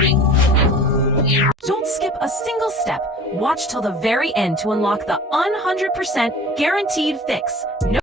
Don't skip a single step. Watch till the very end to unlock the 100% guaranteed fix. No